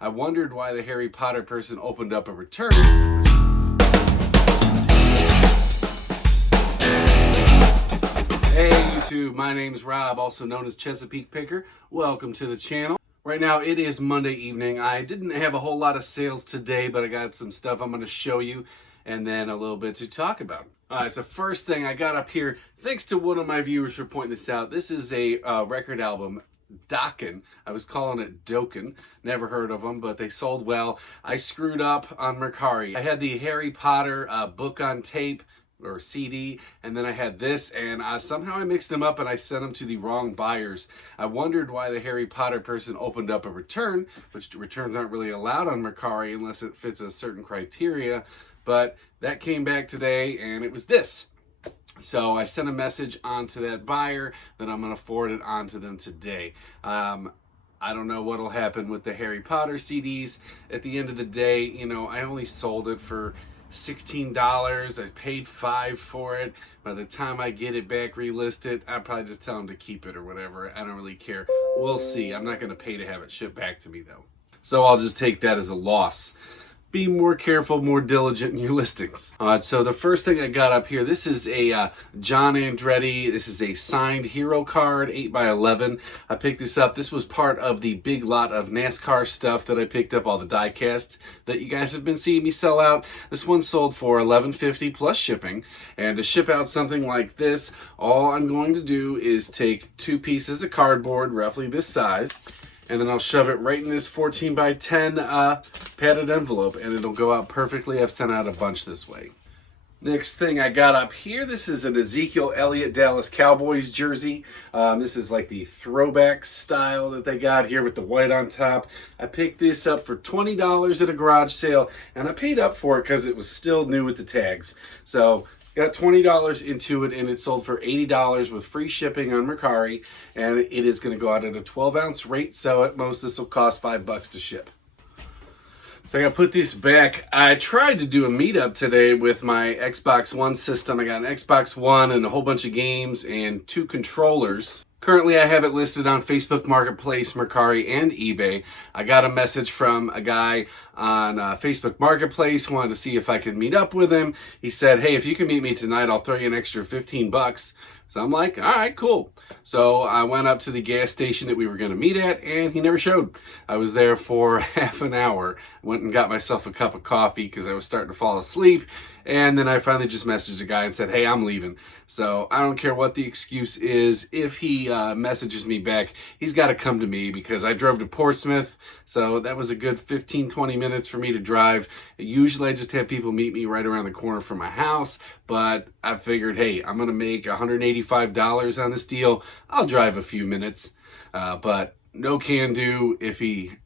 I wondered why the Harry Potter person opened up a return. Hey YouTube, my name's Rob, also known as Chesapeake Picker. Welcome to the channel. Right now it is Monday evening. I didn't have a whole lot of sales today, but I got some stuff I'm going to show you and then a little bit to talk about. Alright, so first thing I got up here, thanks to one of my viewers for pointing this out. This is a record album, Dokken. I was calling it Dokken. Never heard of them, but they sold well. I screwed up on Mercari. I had the Harry Potter book on tape, or CD, and then I had this, and somehow I mixed them up and I sent them to the wrong buyers. I wondered why the Harry Potter person opened up a return, which returns aren't really allowed on Mercari unless it fits a certain criteria, but that came back today and it was this. So I sent a message on to that buyer that I'm going to forward it on to them today. I don't know what'll happen with the Harry Potter CDs. At the end of the day, you know, I only sold it for $16. I paid $5 for it. By the time I get it back relisted, I'll probably just tell them to keep it or whatever. I don't really care. We'll see. I'm not going to pay to have it shipped back to me though. So I'll just take that as a loss. Be more careful, more diligent in your listings. So the first thing I got up here, this is a John Andretti. This is a signed hero card, 8x11. I picked this up. This was part of the big lot of NASCAR stuff that I picked up, all the die casts that you guys have been seeing me sell out. This one sold for $11.50 plus shipping. And to ship out something like this, all I'm going to do is take 2 pieces of cardboard, roughly this size, and then I'll shove it right in this 14x10 padded envelope, and it'll go out perfectly. I've sent out a bunch this way. Next thing I got up here, this is an Ezekiel Elliott Dallas Cowboys jersey. This is like the throwback style that they got here with the white on top. I picked this up for $20 at a garage sale, and I paid up for it because it was still new with the tags. So got $20 into it, and it sold for $80 with free shipping on Mercari, and it is going to go out at a 12-ounce rate, so at most this will cost $5 to ship. So I gotta put this back. I tried to do a meetup today with my Xbox One system. I got an Xbox One and a whole bunch of games and 2 controllers. Currently I have it listed on Facebook Marketplace, Mercari, and eBay. I got a message from a guy on Facebook Marketplace, wanted to see if I could meet up with him. He said, hey, if you can meet me tonight, I'll throw you an extra 15 bucks. So I'm like, all right, cool. So I went up to the gas station that we were going to meet at, and he never showed. I was there for half an hour. Went and got myself a cup of coffee because I was starting to fall asleep. And then I finally just messaged the guy and said, hey, I'm leaving. So I don't care what the excuse is. If he messages me back, he's got to come to me because I drove to Portsmouth. So that was a good 15-20 minutes for me to drive. Usually I just have people meet me right around the corner from my house. But I figured, hey, I'm going to make $185 on this deal. I'll drive a few minutes. But no can do. If he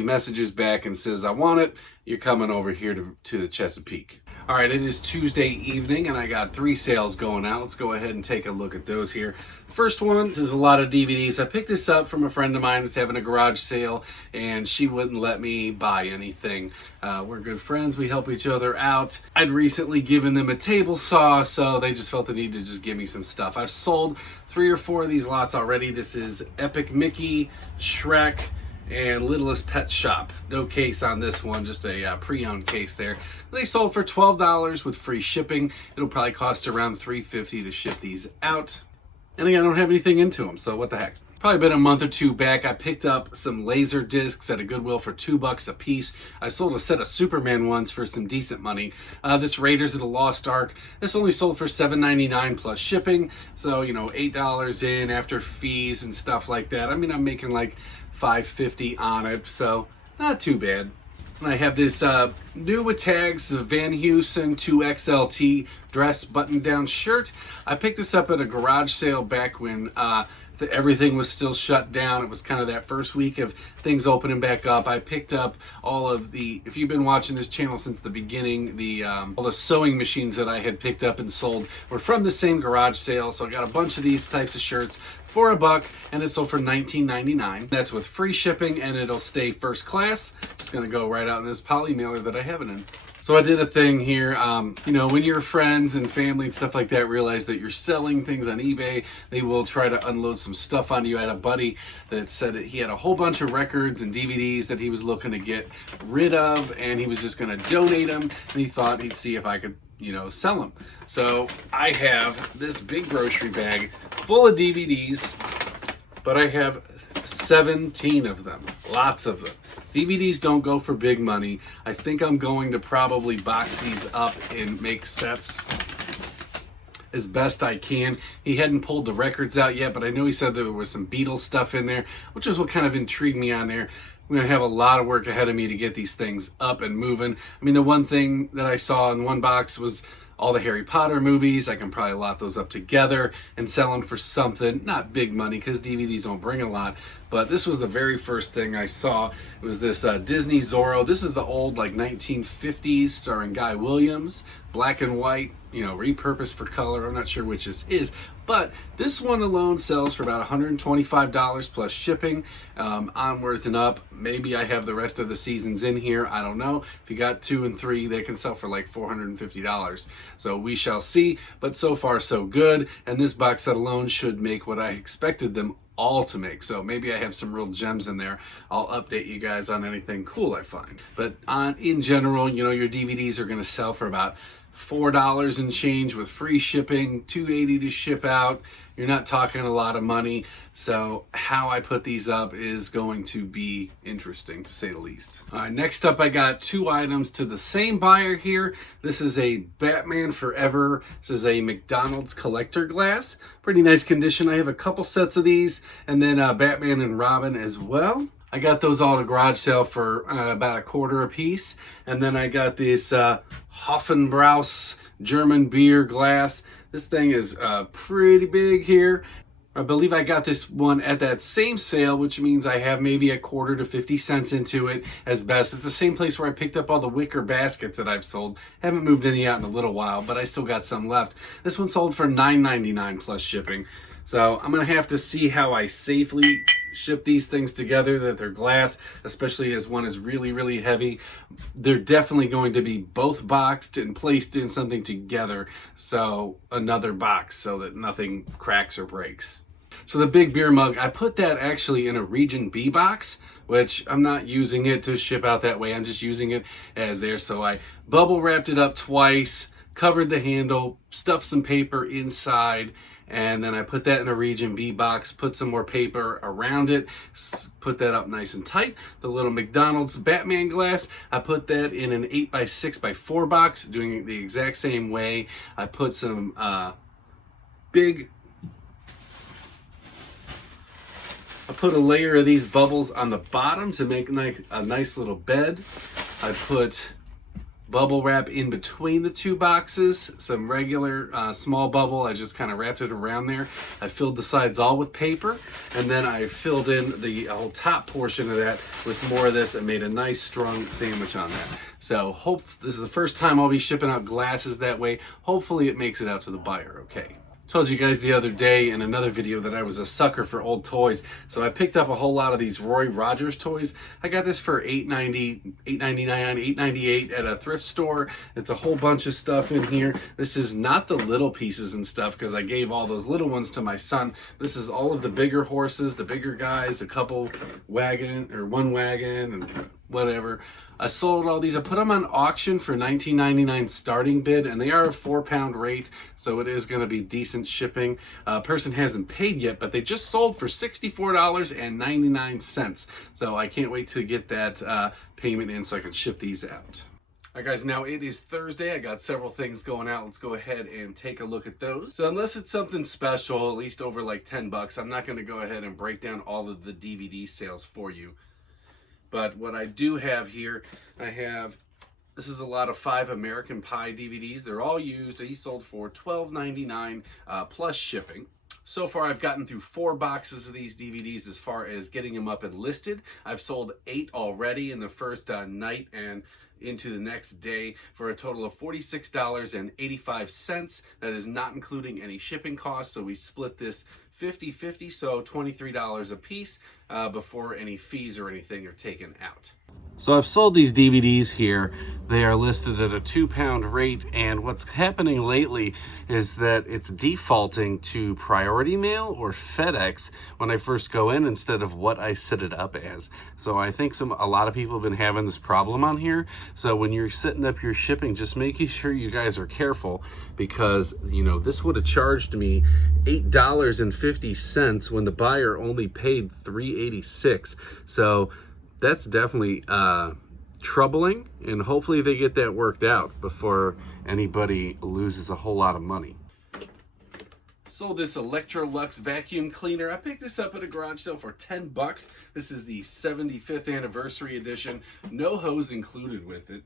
messages back and says, I want it, you're coming over here to the Chesapeake. All right, it is Tuesday evening, and I got 3 sales going out. Let's go ahead and take a look at those here. First one, this is a lot of DVDs. I picked this up from a friend of mine that's having a garage sale, and she wouldn't let me buy anything. We're good friends. We help each other out. I'd recently given them a table saw, so they just felt the need to just give me some stuff. I've sold 3 or 4 of these lots already. This is Epic Mickey, Shrek, and Littlest Pet Shop. No case on this one, just a pre-owned case there. They sold for $12 with free shipping. It'll probably cost around $3.50 to ship these out. And again, I don't have anything into them, so what the heck. Probably been a month or 2 back, I picked up some laser discs at a Goodwill for $2 a piece. I sold a set of Superman ones for some decent money. This Raiders of the Lost Ark, this only sold for $7.99 plus shipping. So, you know, $8 in after fees and stuff like that. I mean, I'm making like $5.50 on it, so not too bad. And I have this new with tags Van Heusen 2XLT dress button-down shirt. I picked this up at a garage sale back when everything was still shut down. It was kind of that first week of things opening back up. I picked up all of the, if you've been watching this channel since the beginning, all the sewing machines that I had picked up and sold were from the same garage sale. So I got a bunch of these types of shirts for $1, and it sold for $19.99. That's with free shipping, and it'll stay first class. Just gonna go right out in this poly mailer that I have it in. So I did a thing here, you know, when your friends and family and stuff like that realize that you're selling things on eBay, they will try to unload some stuff on you. I had a buddy that said that he had a whole bunch of records and DVDs that he was looking to get rid of, and he was just going to donate them, and he thought he'd see if I could, you know, sell them. So I have this big grocery bag full of DVDs, but I have 17 of them, lots of them. DVDs don't go for big money. I think I'm going to probably box these up and make sets as best I can. He hadn't pulled the records out yet, but I know he said there was some Beatles stuff in there, which is what kind of intrigued me on there. I'm going to have a lot of work ahead of me to get these things up and moving. I mean, the one thing that I saw in one box was all the Harry Potter movies. I can probably lot those up together and sell them for something, not big money because DVDs don't bring a lot, but this was the very first thing I saw. It was this Disney Zorro. This is the old like 1950s starring Guy Williams, black and white, you know, repurposed for color. I'm not sure which this is, but this one alone sells for about $125 plus shipping, onwards and up. Maybe I have the rest of the seasons in here. I don't know. If you got 2 and 3, they can sell for like $450. So we shall see, but so far so good. And this box set alone should make what I expected them all to make. So maybe I have some real gems in there. I'll update you guys on anything cool I find. But in general, you know, your DVDs are going to sell for about $4 and change with free shipping, $2.80 to ship out. You're not talking a lot of money. So how I put these up is going to be interesting, to say the least. All right, next up I got 2 items to the same buyer here. This is a Batman Forever. This is a McDonald's collector glass. Pretty nice condition. I have a couple sets of these, and then Batman and Robin as well. I got those all at a garage sale for about $1 a piece. And then I got this Hoffenbraus German beer glass. This thing is pretty big here. I believe I got this one at that same sale, which means I have maybe a quarter to 50 cents into it as best. It's the same place where I picked up all the wicker baskets that I've sold. Haven't moved any out in a little while, but I still got some left. This one sold for $9.99 plus shipping. So I'm gonna have to see how I safely ship these things together, that they're glass, especially as one is really, really heavy. They're definitely going to be both boxed and placed in something together. So another box so that nothing cracks or breaks. So the big beer mug, I put that actually in a Region B box, which I'm not using it to ship out that way. I'm just using it as there. So I bubble wrapped it up twice, covered the handle, stuffed some paper inside, and then I put that in a Region B box, put some more paper around it, put that up nice and tight. The little McDonald's Batman glass, I put that in an 8x6x4 box, doing it the exact same way. I put some I put a layer of these bubbles on the bottom to make a nice little bed. I put bubble wrap in between the 2 boxes, some regular small bubble. I just kind of wrapped it around there. I filled the sides all with paper, and then I filled in the whole top portion of that with more of this and made a nice strong sandwich on that. So this is the first time I'll be shipping out glasses that way. Hopefully it makes it out to the buyer okay. Told you guys the other day in another video that I was a sucker for old toys, so I picked up a whole lot of these Roy Rogers toys. I got this for $8.99, $8.98 at a thrift store. It's a whole bunch of stuff in here. This is not the little pieces and stuff because I gave all those little ones to my son. This is all of the bigger horses, the bigger guys, a couple wagon or one wagon and whatever. I sold all these. I put them on auction for $19.99 starting bid, and they are a 4-pound rate, so it is going to be decent shipping. Person hasn't paid yet, but they just sold for $64.99. So I can't wait to get that payment in so I can ship these out. All right, guys, now it is Thursday. I got several things going out. Let's go ahead and take a look at those. So unless it's something special, at least over like 10 bucks, I'm not going to go ahead and break down all of the DVD sales for you. But what I do have here, this is a lot of 5 American Pie DVDs. They're all used. He sold for $12.99 plus shipping. So far, I've gotten through 4 boxes of these DVDs as far as getting them up and listed. I've sold 8 already in the first night and into the next day for a total of $46.85. That is not including any shipping costs. So we split this 50-50, so $23 a piece before any fees or anything are taken out. So I've sold these DVDs here. They are listed at a 2-pound rate, and what's happening lately is that it's defaulting to priority mail or FedEx when I first go in instead of what I set it up as. So I think a lot of people have been having this problem on here. So when you're setting up your shipping, just making sure you guys are careful, because you know this would have charged me $8.50 when the buyer only paid $3.86. So that's definitely troubling, and hopefully they get that worked out before anybody loses a whole lot of money. Sold this Electrolux vacuum cleaner. I picked this up at a garage sale for 10 bucks. This is the 75th anniversary edition, no hose included with it.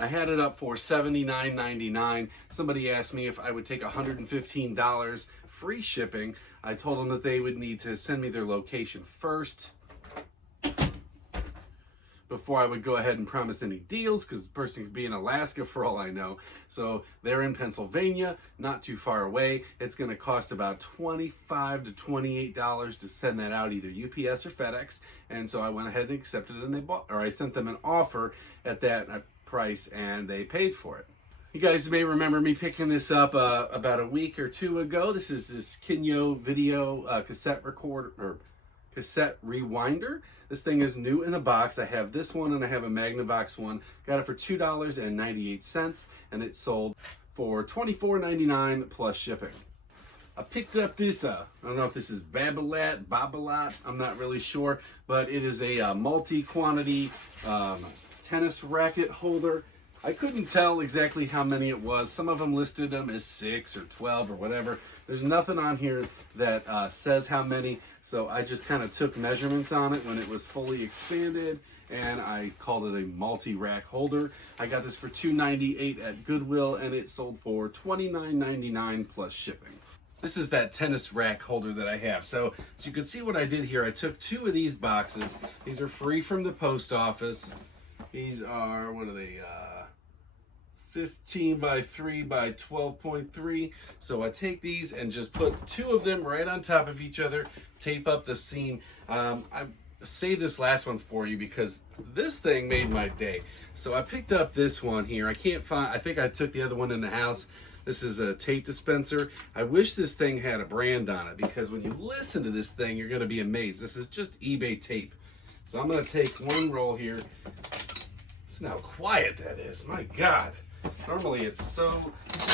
I had it up for $79.99. Somebody asked me if I would take $115 free shipping. I told them that they would need to send me their location first before I would go ahead and promise any deals, because the person could be in Alaska for all I know. So they're in Pennsylvania, not too far away. It's going to cost about $25 to $28 to send that out, either UPS or FedEx. And so I went ahead and accepted it, and I sent them an offer at that price, and they paid for it. You guys may remember me picking this up about a week or two ago. This is this Kinyo video cassette recorder, or cassette rewinder. This thing is new in the box. I have this one and I have a Magnavox one. Got it for $2.98, and it sold for $24.99 plus shipping. I picked up this, I don't know if this is Babolat, I'm not really sure, but it is a multi-quantity tennis racket holder. I couldn't tell exactly how many it was. Some of them listed them as 6 or 12 or whatever. There's nothing on here that says how many, so I just kind of took measurements on it when it was fully expanded, and I called it a multi-rack holder. I got this for $2.98 at Goodwill, and it sold for $29.99 plus shipping. This is that tennis rack holder that I have. So as you can see what I did here, I took 2 of these boxes. These are free from the post office. These are, what are they, 15 by 3 by 12.3. So I take these and just put 2 of them right on top of each other, tape up the seam. I saved this last one for you because this thing made my day. So I picked up this one here. I can't find, I think I took the other one in the house. This is a tape dispenser. I wish this thing had a brand on it, because when you listen to this thing, you're gonna be amazed. This is just eBay tape. So I'm gonna take one roll here. Listen how quiet that is, my God. Normally it's so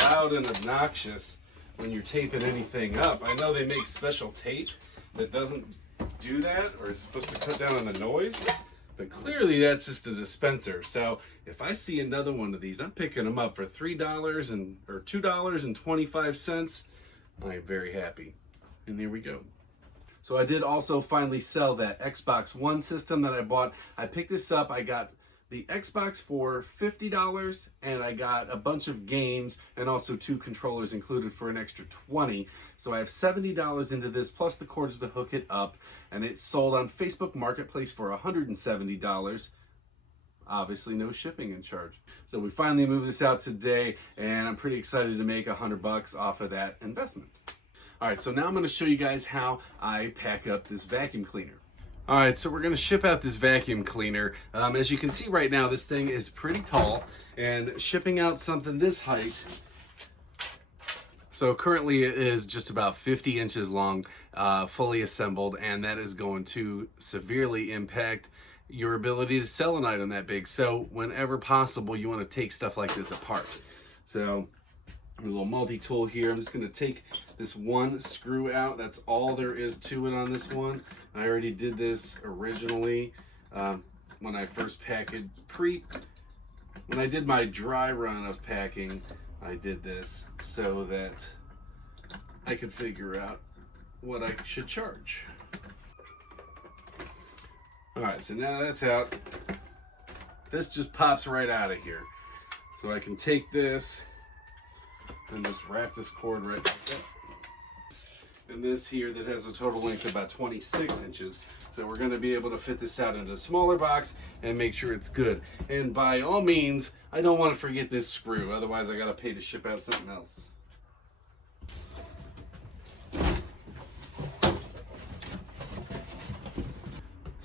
loud and obnoxious when you're taping anything up. I know they make special tape that doesn't do that, or is supposed to cut down on the noise, but clearly that's just a dispenser. So if I see another one of these, I'm picking them up for $3 or $2.25. I am very happy. And there we go. So I did also finally sell that Xbox One system that I bought. I picked this up. I got the Xbox for $50, and I got a bunch of games and also 2 controllers included for an extra $20. So I have $70 into this plus the cords to hook it up, and it sold on Facebook Marketplace for $170. Obviously no shipping in charge. So we finally moved this out today, and I'm pretty excited to make $100 off of that investment. All right, so now I'm going to show you guys how I pack up this vacuum cleaner. All right, so we're going to ship out this vacuum cleaner. As you can see right now, this thing is pretty tall, and shipping out something this height, so currently it is just about 50 inches long, fully assembled, and that is going to severely impact your ability to sell an item that big. So whenever possible, you want to take stuff like this apart. So a little multi-tool here. I'm just going to take this one screw out. That's all there is to it on this one. I already did this originally when I first packaged when I did my dry run of packing. I did this so that I could figure out what I should charge. All right, so now that's out. This just pops right out of here. So I can take this and just wrap this cord right like that. And this here that has a total length of about 26 inches. So we're going to be able to fit this out into a smaller box and make sure it's good. And by all means, I don't want to forget this screw. Otherwise, I got to pay to ship out something else.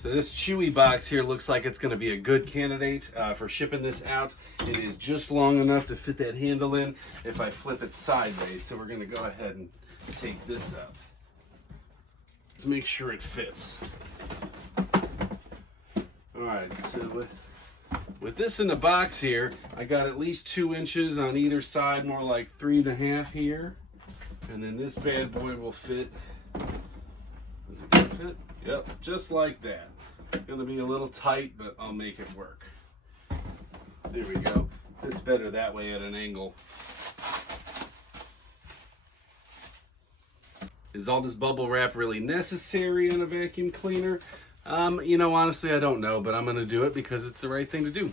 So this Chewy box here looks like it's going to be a good candidate for shipping this out. It is just long enough to fit that handle in if I flip it sideways. So we're going to go ahead and take this up. Let's make sure it fits. All right, so with this in the box here, I got at least 2 inches on either side, more like 3.5 here. And then this bad boy will fit. Does it fit? Yep, just like that. It's going to be a little tight, but I'll make it work. There we go. It's better that way at an angle. Is all this bubble wrap really necessary in a vacuum cleaner? You know, honestly, I don't know, but I'm going to do it because it's the right thing to do.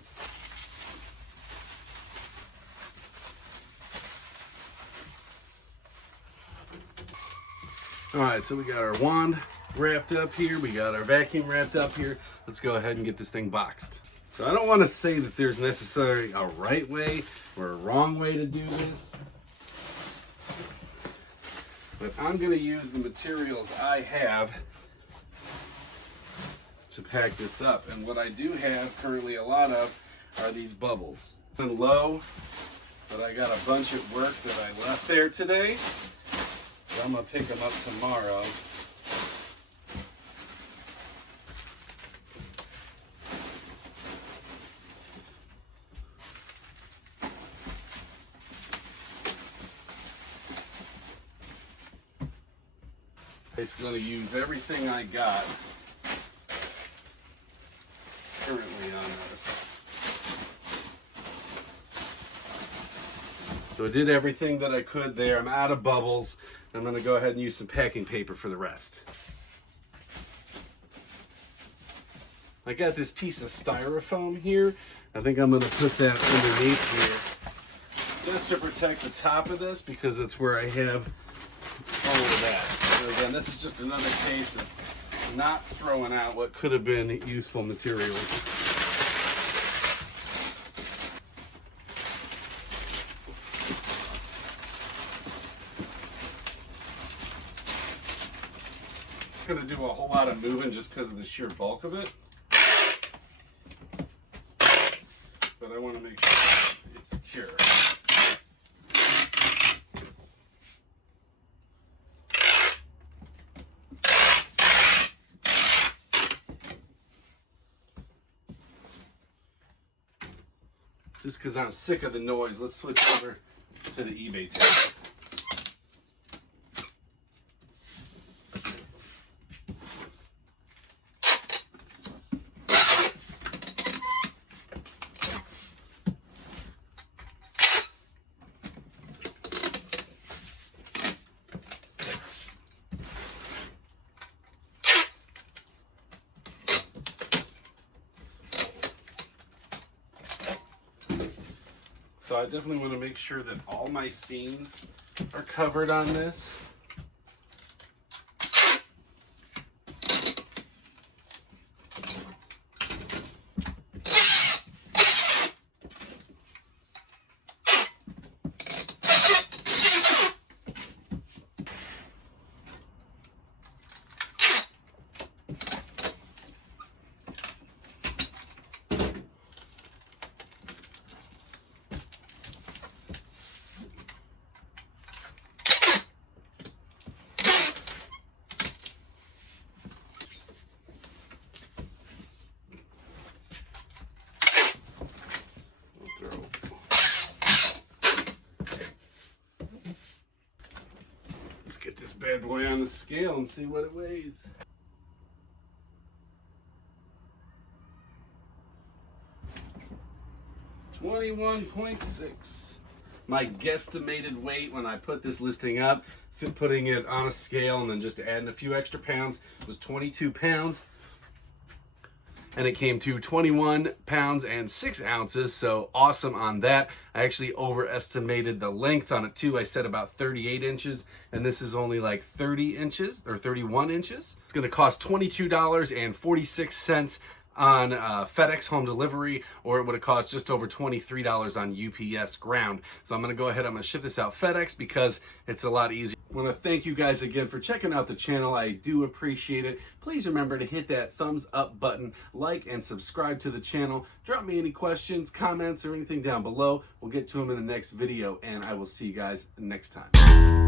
All right, so we got our wand wrapped up here. We got our vacuum wrapped up here. Let's go ahead and get this thing boxed. So I don't want to say that there's necessarily a right way or a wrong way to do this, but I'm going to use the materials I have to pack this up. And what I do have currently a lot of are these bubbles. And low, but I got a bunch at work that I left there today. So I'm going to pick them up tomorrow. Basically going to use everything I got currently on this. So I did everything that I could there. I'm out of bubbles. I'm going to go ahead and use some packing paper for the rest. I got this piece of styrofoam here. I think I'm going to put that underneath here just to protect the top of this because it's where I have all of that. So again, this is just another case of not throwing out what could have been useful materials. I'm not going to do a whole lot of moving just because of the sheer bulk of it. But I want to make sure it's secure. Just because I'm sick of the noise, let's switch over to the eBay tab. So I definitely want to make sure that all my seams are covered on this. Let's get this bad boy on the scale and see what it weighs. $21.6. My guesstimated weight when I put this listing up, putting it on a scale and then just adding a few extra pounds, was 22 pounds. And it came to 21 pounds and 6 ounces, so awesome on that. I actually overestimated the length on it too. I said about 38 inches, and this is only like 30 inches or 31 inches. It's gonna cost $22.46 on FedEx home delivery, or it would have cost just over $23 on UPS ground. So I'm going to go ahead, I'm going to ship this out FedEx because it's a lot easier. I want to thank you guys again for checking out the channel. I do appreciate it. Please remember to hit that thumbs up button, like and subscribe to the channel. Drop me any questions, comments, or anything down below. We'll get to them in the next video, and I will see you guys next time.